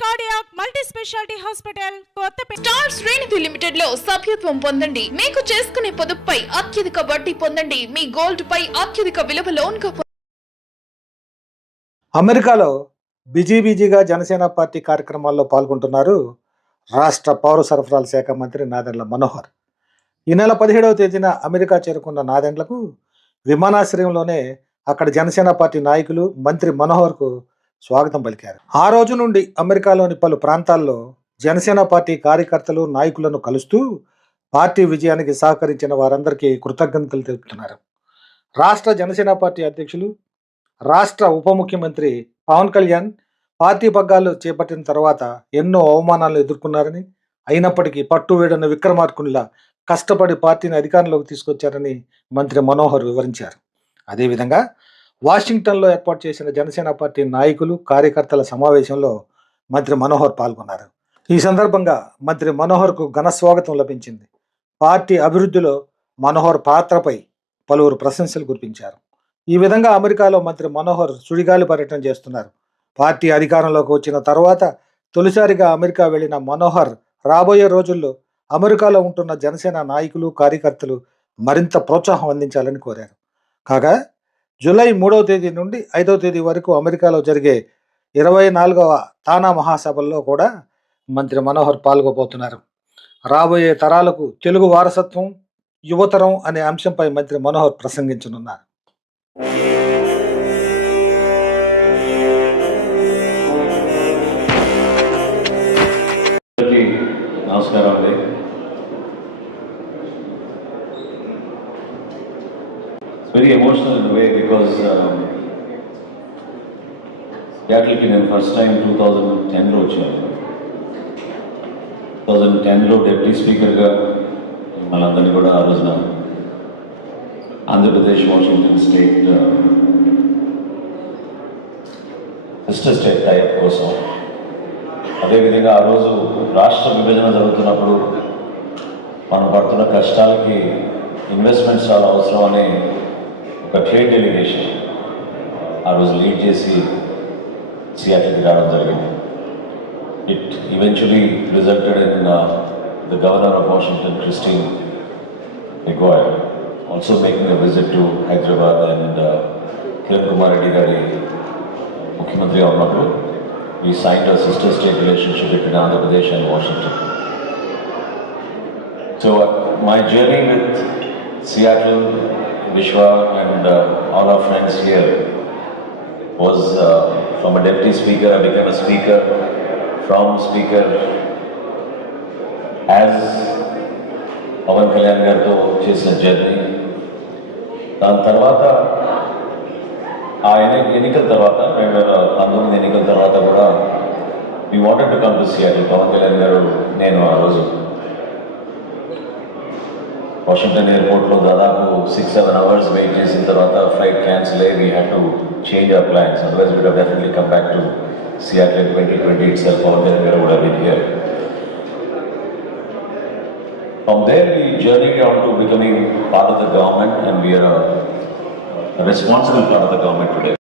Cardiac multi speciality hospital Kothapeta. Star శ్రేణిధి లిమిటెడ్లో సభ్యత్వం పొందండి. మీకు చేసుకునే పొదుపుపై అత్యధిక వడ్డీ పొందండి. మీ గోల్డ్ పై అత్యధిక విలువ లోన్ అమెరికాలో బిజీ బిజీగా జనసేన పార్టీ కార్యక్రమాల్లో పాల్గొంటున్నారు రాష్ట్ర పౌర సరఫరాల శాఖ మంత్రి నాదెండ్ల మనోహర్. ఈ నెల పదిహేడవ తేదీన అమెరికా చేరుకున్న నాదెండ్లకు విమానాశ్రయంలోనే అక్కడ జనసేన పార్టీ నాయకులు మంత్రి మనోహర్కు స్వాగతం పలికారు. ఆ రోజు నుండి అమెరికాలోని పలు ప్రాంతాల్లో జనసేన పార్టీ కార్యకర్తలు నాయకులను కలుస్తూ పార్టీ విజయానికి సహకరించిన వారందరికీ కృతజ్ఞతలు తెలుపుతున్నారు. రాష్ట్ర జనసేన పార్టీ అధ్యక్షులు రాష్ట్ర ఉప ముఖ్యమంత్రి పవన్ కళ్యాణ్ పార్టీ పగ్గాలు చేపట్టిన తర్వాత ఎన్నో అవమానాలు ఎదుర్కొన్నారని అయినప్పటికీ పట్టు వీడని విక్రమార్కునిలా కష్టపడి పార్టీని అధికారంలోకి తీసుకొచ్చారని మంత్రి మనోహర్ వివరించారు. అదేవిధంగా వాషింగ్టన్లో ఏర్పాటు చేసిన జనసేన పార్టీ నాయకులు కార్యకర్తల సమావేశంలో మంత్రి మనోహర్ పాల్గొన్నారు. ఈ సందర్భంగా మంత్రి మనోహర్కు ఘన స్వాగతం లభించింది. పార్టీ అభివృద్ధిలో మనోహర్ పాత్రపై పలువురు ప్రశంసలు కురిపించారు. ఈ విధంగా అమెరికాలో మంత్రి మనోహర్ సుడిగాలి పర్యటన చేస్తున్నారు. పార్టీ అధికారంలోకి వచ్చిన తర్వాత తొలిసారిగా అమెరికా వెళ్ళిన మనోహర్ రాబోయే రోజుల్లో అమెరికాలో ఉంటున్న జనసేన నాయకులు కార్యకర్తలు మరింత ప్రోత్సాహం అందించాలని కోరారు. కాగా జూలై మూడవ తేదీ నుండి ఐదవ తేదీ వరకు అమెరికాలో జరిగే ఇరవై నాలుగవ తానా మహాసభల్లో కూడా మంత్రి మనోహర్ పాల్గొబోతున్నారు రాబోయే తరాలకు తెలుగు వారసత్వం యువతరం అనే అంశంపై మంత్రి Manohar ప్రసంగించనున్నారు. Very emotional way way because క్యాటల్కి నేను ఫస్ట్ టైం టూ థౌజండ్ టెన్లో వచ్చాను టూ థౌజండ్ టెన్లో డెప్యూటీ స్పీకర్గా మనందరినీ కూడా ఆ రోజున Andhra Pradesh Washington state sister state type కోసం. అదేవిధంగా ఆ రోజు రాష్ట్ర విభజన జరుగుతున్నప్పుడు మనం పడుతున్న కష్టాలకి ఇన్వెస్ట్మెంట్స్ చాలా అవసరం అనే ఒక ట్రేడ్ డెలిగేషన్ ఆ రోజు లీడ్ చేసి సియాటిల్కి రావడం జరిగింది it eventually resulted in the governor of Washington Christine Gregoire also making a visit to Hyderabad and Kiran Kumar Reddy గారి ముఖ్యమంత్రిగా ఉన్నప్పుడు we signed a sister state relationship between Andhra Pradesh and Washington. So uh, my journey with Seattle, Vishwa and uh, all our friends here was uh, from a deputy speaker, I became a speaker, from speaker as Pawan Kalyan గారితో చేసిన journey దాని తర్వాత ఆ ఎన్ని ఎన్నికల తర్వాత రెండు వేల పంతొమ్మిది ఎన్నికల తర్వాత కూడా we wanted to come to Seattle Pawan Kalyan garu నేను ఆ రోజు వాషింగ్టన్ ఎయిర్పోర్ట్లో దాదాపు సిక్స్ సెవెన్ అవర్స్ వెయిట్ చేసిన తర్వాత ఫ్లైట్ క్యాన్సిల్ అయ్యి we had to change our plans otherwise we definitely come back to Seattle twenty twenty itself Pawan Kalyan garu కూడా been here From there, we journeyed on to becoming part of the government, and we are a, a responsible part of the government today.